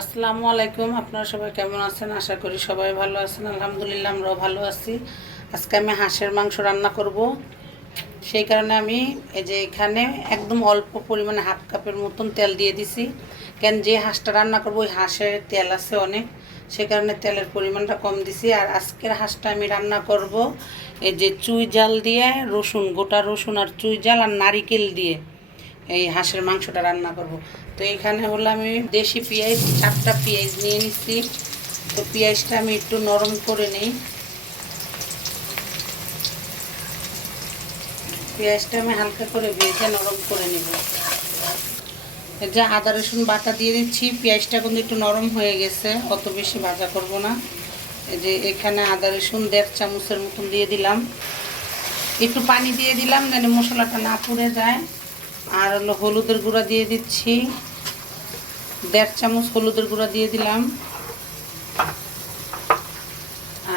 আসসালামু আলাইকুম, আপনারা সবাই কেমন আছেন? আশা করি সবাই ভালো আছেন। আলহামদুলিল্লাহ, আমরাও ভালো আছি। আজকে আমি হাঁসের মাংস রান্না করব। সেই কারণে আমি এই যে এখানে একদম অল্প পরিমাণে হাফ কাপের মতন তেল দিয়ে দিছি। কেন যে হাঁসটা রান্না করব, ওই হাঁসের তেল আছে অনেক। সে কারণে তেলের পরিমাণটা কম দিছি। আর আজকের হাঁসটা আমি রান্না করব এই যে চুই জাল দিয়ে রসুন, গোটা রসুন আর চুই জাল আর নারিকেল দিয়ে। এই হাঁসের মাংসটা রান্না করব। তো এখানে হলো আমি দেশি পেঁয়াজ, চারটা পেঁয়াজ নিয়ে নিচ্ছি। তো পেঁয়াজটা আমি একটু নরম করে নিই। পেঁয়াজটা আমি হালকা করে ভেজে নরম করে নেব। যে আদা, রসুন বাটা দিয়ে দিচ্ছি। পেঁয়াজটা কিন্তু একটু নরম হয়ে গেছে, অত বেশি ভাজা করব না। এই যে এখানে আদা, রসুন দেড় চামচের মতন দিয়ে দিলাম। একটু পানি দিয়ে দিলাম, যেন মশলাটা না পুড়ে যায়। আর হলো হলুদের গুঁড়া দিয়ে দিচ্ছি। দেড় চামচ হলুদের গুঁড়া দিয়ে দিলাম।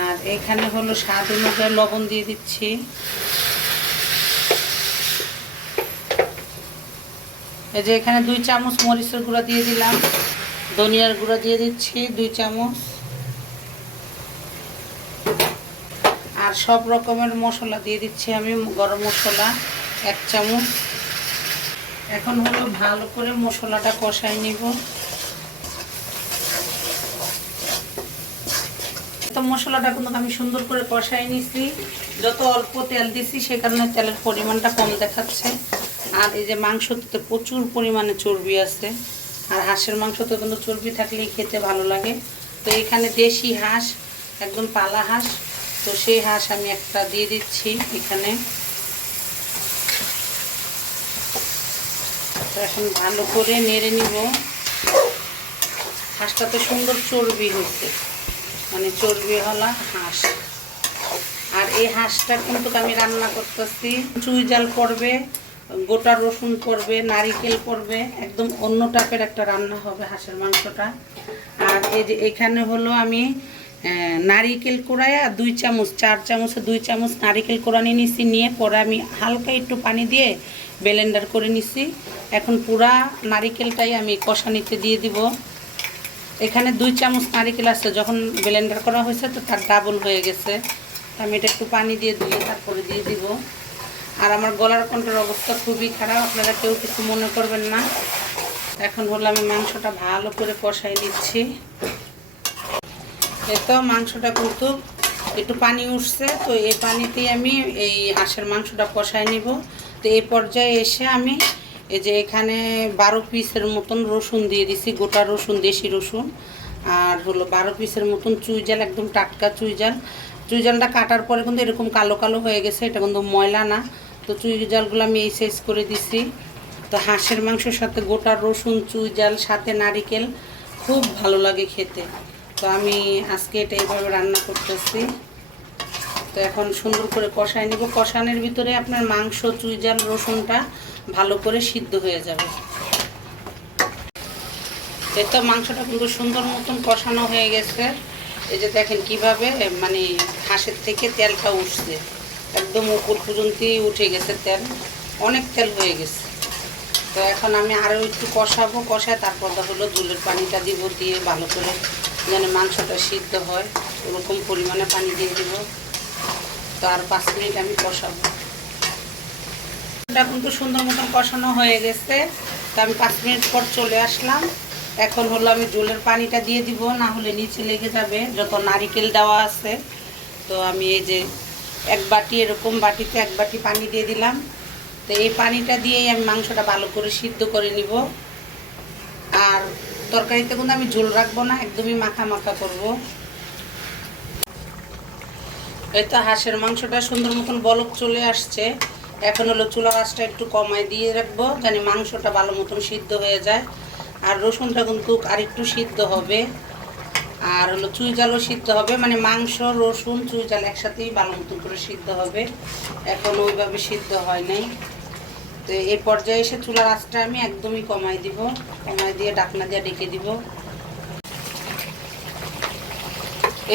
আর এখানে হলো স্বাদ অনুযায়ী লবণ দিয়ে দিচ্ছি। এই যে এখানে দুই চামচ মরিচের গুঁড়া দিয়ে দিলাম। ধনিয়ার গুঁড়া দিয়ে দিচ্ছি, দুই চামচ। আর সব রকমের মশলা দিয়ে দিচ্ছি আমি, গরম মশলা এক চামচ। এখন হলো ভালো করে মশলাটা কষাই নিব। তো মশলাটা কিন্তু আমি সুন্দর করে কষাই নিছি। যত অল্প তেল দিছি, সে কারণে তেলের পরিমাণটা কম দেখাচ্ছে। আর এই যে মাংসতে প্রচুর পরিমাণে চর্বি আছে। আর হাঁসের মাংসতে কিন্তু চর্বি থাকলেই খেতে ভালো লাগে। তো এখানে দেশি হাঁস, একদম পালা হাঁস। তো সেই হাঁস আমি একটা দিয়ে দিচ্ছি এখানে। তো এখন ভালো করে নেড়ে নিব। হাঁসটা তো সুন্দর চর্বি হয়েছে। মানে চর্বি হলা হাঁস। আর এই হাঁসটা কিন্তু আমি রান্না করতেছি। চুই জাল পড়বে, গোটা রসুন পড়বে, নারিকেল পড়বে, একদম অন্য টাইপের একটা রান্না হবে হাঁসের মাংসটা। আর এই যে এখানে হলো আমি নারিকেল আর দুই চামচ, চার চামচে, দুই চামচ নারিকেল কোড়ানি নিছি, নিয়ে পরে আমি হালকা একটু পানি দিয়ে ব্লেন্ডার করে নিছি। এখন পুরা নারিকেলটাই আমি কষানিতে দিয়ে দিব। এখানে দুই চামচ নারিকেল আছে, যখন ব্লেন্ডার করা হয়েছে তো তার ডাবল হয়ে গেছে। আমি এটা একটু পানি দিয়ে ধুয়ে তারপরে দিয়ে দিব। আর আমার গলার কণ্ঠের অবস্থা খুবই খারাপ, আপনারা কেউ কিছু মনে করবেন না। এখন হলো আমি মাংসটা ভালো করে কষাই নিচ্ছি। এতো মাংসটা কিন্তু একটু পানি উঠছে, তো এই পানিতেই আমি এই হাঁসের মাংসটা কষাই নিব। তো এই পর্যায়ে এসে আমি এই যে এখানে বারো পিসের মতন রসুন দিয়ে দিছি, গোটা রসুন, দেশি রসুন। আর হলো বারো পিসের মতন চুই জাল, একদম টাটকা চুই জাল। চুই জালটা কাটার পরে কিন্তু এরকম কালো কালো হয়ে গেছে, এটা কিন্তু ময়লা না। তো চুই জালগুলো আমি এই সাইজ করে দিছি। তো হাঁসের মাংসের সাথে গোটা রসুন, চুই জাল, সাথে নারিকেল, খুব ভালো লাগে খেতে। তো আমি আজকে এটা এইভাবে রান্না করতেছি। তো এখন সুন্দর করে কষায় নিব। কষানোর ভিতরে আপনার মাংস চুই জাল রসুনটা ভালো করে সিদ্ধ হয়ে যাবে। তো মাংসটা কিন্তু সুন্দর মতন কষানো হয়ে গেছে। এই যে দেখেন কীভাবে মানে হাঁসের থেকে তেলটা উঠছে। একদম উপর পর্যন্তই উঠে গেছে তেল। অনেক তেল হয়ে গেছে। তো এখন আমি আরও একটু কষাবো। কষায় তারপর হলো দুলের পানিটা দিব দিয়ে ভালো করে যেন মাংসটা সিদ্ধ হয়, ওরকম পরিমাণে পানি দিয়ে দিব। তো আর পাঁচ মিনিট আমি কষাবো। এটা কিন্তু সুন্দর মতন কষানো হয়ে গেছে। তো আমি পাঁচ মিনিট পর চলে আসলাম। এখন হলো আমি জলের পানিটা দিয়ে দিব, না হলে নিচে লেগে যাবে। যত নারিকেল দেওয়া আছে, তো আমি এই যে এক বাটি, এরকম বাটিতে এক বাটি পানি দিয়ে দিলাম। তো এই পানিটা দিয়েই আমি মাংসটা ভালো করে সিদ্ধ করে নিব। আর তরকারিতে কিন্তু আমি ঝোল রাখব না, একদমই মাখা মাখা করব। এই তো হাঁসের মাংসটা সুন্দর মতন বলক চলে আসছে। এখন হলো চুলা আঁচটা একটু কমায় দিয়ে রাখব, জানি মাংসটা ভালো মতন সিদ্ধ হয়ে যায়। আর রসুনটা কিন্তু আর একটু সিদ্ধ হবে। আর হলো চুই জালও সিদ্ধ হবে মানে মাংস, রসুন, চুই জাল একসাথেই ভালো মতন করে সিদ্ধ হবে। এখন ওইভাবে সিদ্ধ হয় নাই। তো এই পর্যায়ে এসে চুলার আঁচটা আমি একদমই কমাই দিব কমাই দিয়ে ডাকনা দিয়ে ডেকে দিব।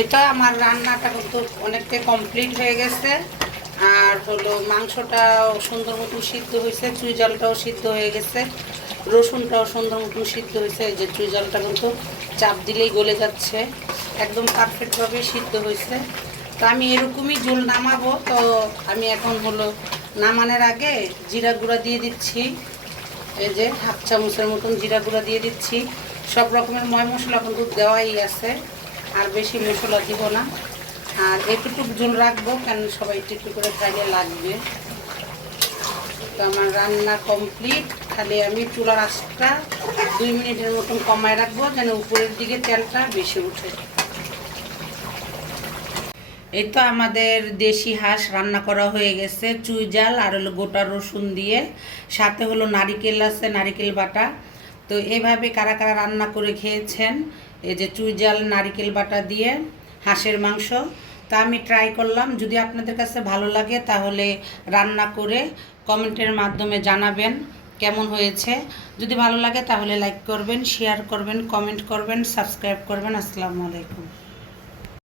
এটা আমার রান্নাটা কিন্তু অনেকটাই কমপ্লিট হয়ে গেছে। আর হলো মাংসটাও সুন্দর মতন সিদ্ধ হয়েছে, চুই জলটাও সিদ্ধ হয়ে গেছে। রসুনটাও সুন্দর মতন সিদ্ধ হয়েছে যে চুই জলটা কিন্তু চাপ দিলেই গলে যাচ্ছে। একদম পারফেক্টভাবে সিদ্ধ হয়েছে। তো আমি এরকমই ঝোল নামাবো, তো আমি এখন হলো নামানোর আগে জিরা গুঁড়া দিয়ে দিচ্ছি। এই যে হাফ চামচের মতন জিরা গুঁড়া দিয়ে দিচ্ছি। সব রকমের ময় মশলা কিন্তু দেওয়াই আছে। আর বেশি মশলা দিব না। আর একটুটুক ঝোল রাখব কেন সবাই একটু একটু করে খাইলে লাগবে। তো আমার রান্না কমপ্লিট। খালি আমি চুলার আঁচটা দুই মিনিটের মতন কমায় রাখব যেন উপরের দিকে তেলটা বেশি উঠে। এই তো আমাদের দেশি হাঁস রান্না করা হয়ে গেছে, চুই জাল আর হলো গোটা রসুন দিয়ে। সাথে হলো নারিকেল আছে, নারিকেল বাটা। তো এইভাবে কারা কারা রান্না করে খেয়েছেন, এই যে চুই জাল, নারিকেল বাটা দিয়ে হাঁসের মাংস, তা আমি ট্রাই করলাম। যদি আপনাদের কাছে ভালো লাগে তাহলে রান্না করে কমেন্টের মাধ্যমে জানাবেন কেমন হয়েছে। যদি ভালো লাগে তাহলে লাইক করবেন শেয়ার করবেন কমেন্ট করবেন সাবস্ক্রাইব করবেন। আসসালামু আলাইকুম।